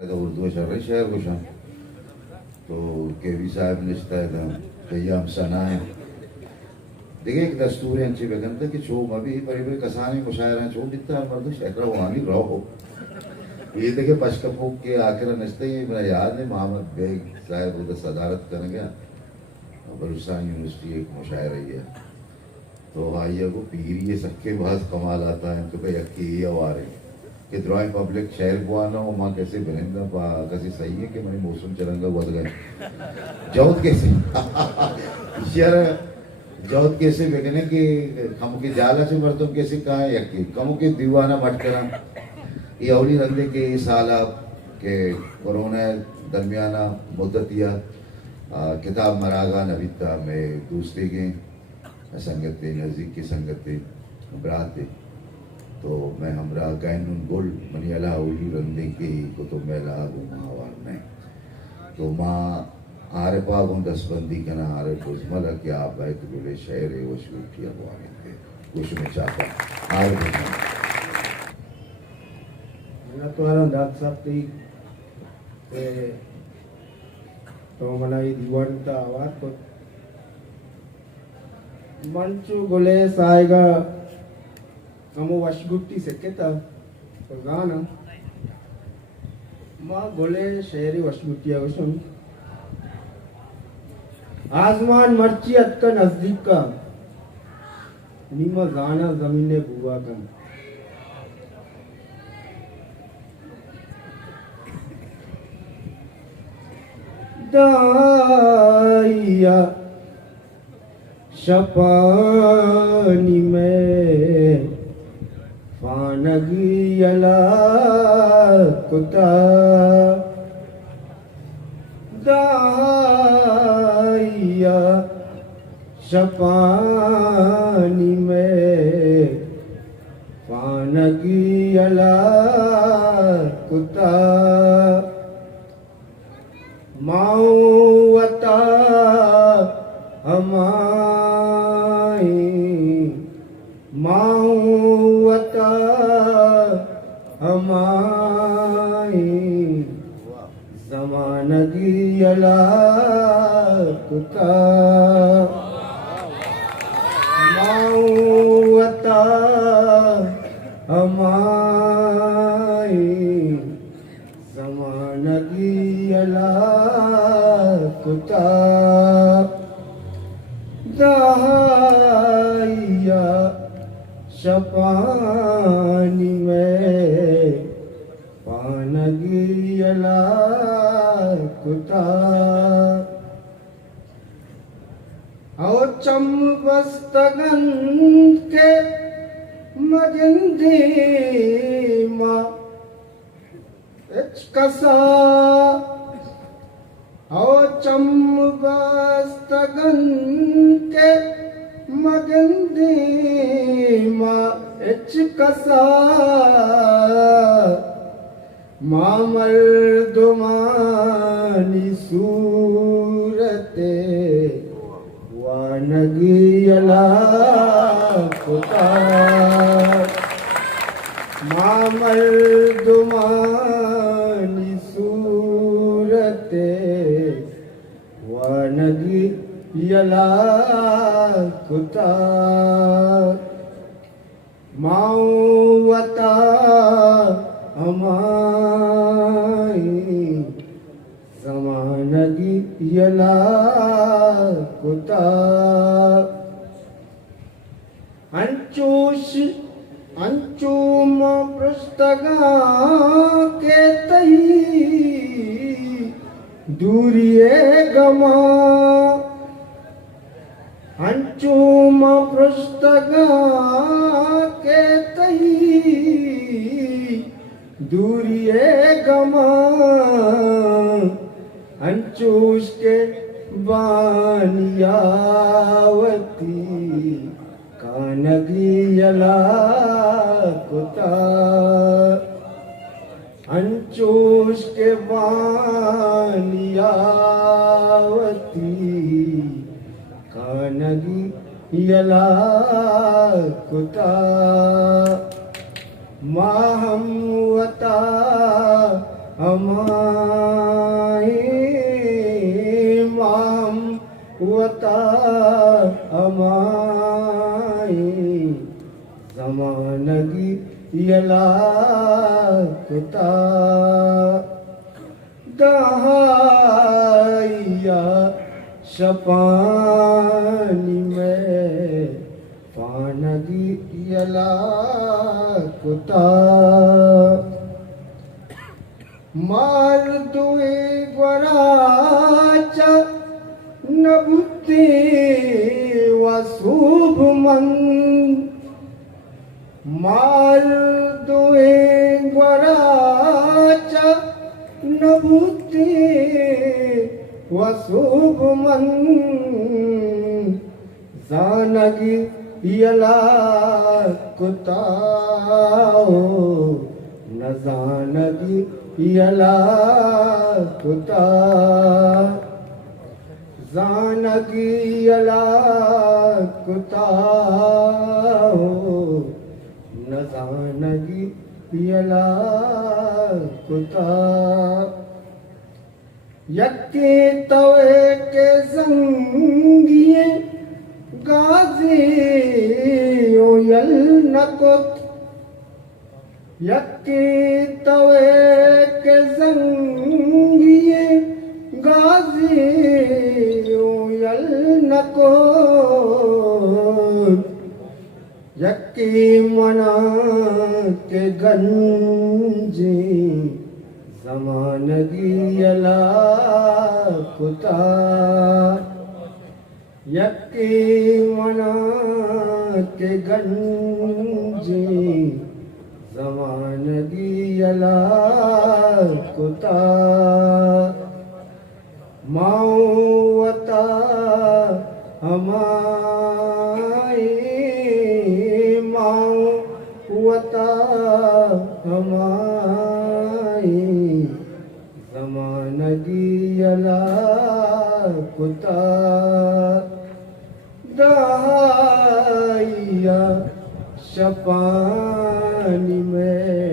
तो उर्दू शर शहर कुशां तो केवी साहब निश्ता था कयाम सनाए देखिए एक दस्तूर यांची बेगंत की शो मभी परिवे कसानी मुशायरा शो दिता मर्द शहर वहानी रहो ये देखिए पशकपूक के आखिर नस्ते ही मेरा याद है मोहम्मद बेग साहब उधर सदारत करने गया बलूचिस्तान यूनिवर्सिटी एक मुशायरा ही है तो आइए को पीर ये सबके बहुत कमाल आता है तो कहीं अक्की ये आवार है कि द्रोय पब्लिक शहर बुआना हो माँ कैसे बनेंदा पा कैसे सही है कि मैंने मौसम चरंगा बद गए जौत कैसे यार जौत कैसे बेगने कि हम के जाला से मर्दों कैसे कहा है यकी कमों के दीवाना मट करा ये अवली रंदे के साल के कोरोना दरमियाना मुद्दतिया किताब मरागा नबीता में दूसरे के संगत नज़दीक की संगत बरात तो मैं हमरा गैनुन गुल मनियाला उली रंदे के को तो मेला गुमावार में तो माँ आरे पागों दसबंदी कना आरे पुजमला कि आप बैत बोले शहर है वो शुरू अगवाने थे कुछ में चाहता आरे मैं तो आरा दाद सकती तो मला ये दीवान का आवाज को मंचू गोले सायगा kamu washgutti seketa pagana ma gole shehri washgutti agusum आसमान मर्चियत का नजदीक का नीमा गाना जमीने बुआ का दाइया शपानी में फानगियला कुता दाइया शपानी में फानगियला कुता माऊवता हमाई माऊवता हमाई ज़मानगी अला कुता माऊवता हमाई ज़मानगी अला कुता दाइया शपानी में पानगियला कुता और चम बस्तगन के मजिंदी माँ कसा और चम बस्तगन के मगंदी माँ कसा मामल दुमानी सूरते वानगियला कुता मामल दुमानी सूरते वानगियला कुता माऊवता हमाई ज़मानगी यला कुता अंचूश अंचूम पृष्ठगा के तही दूरिये गमा अंचूम पृष्ठगा के तही दूरिये गमा अंचूश के बानियावती कानगियला कुता अंचूश के बानियावती कानगियला कुता माहम वता हमारे माम वता हमारे जमानगी यला कुता दहाइया शपानी में पानगी यला कुता मार दुए ग्वराचा नबुते वसुभ मन मार दुए ग्वराचा नबुते वसुभ मन जानगी यला कुताओ न जानगी यला कुता जानगी यला कुता न जानगी यला कुता यक्के तवे के संगिए गाजी ओ यल नकुत यक्के तवे के संगिए गाजी ओ यल नकुत यक्के मना के गंजी ज़मानगी यला कुता यक्के मना के गंजी ज़मानगी यला कुता मावता हमारे मावता हमारे ज़मानगी यला कुता दहाइया शपानी में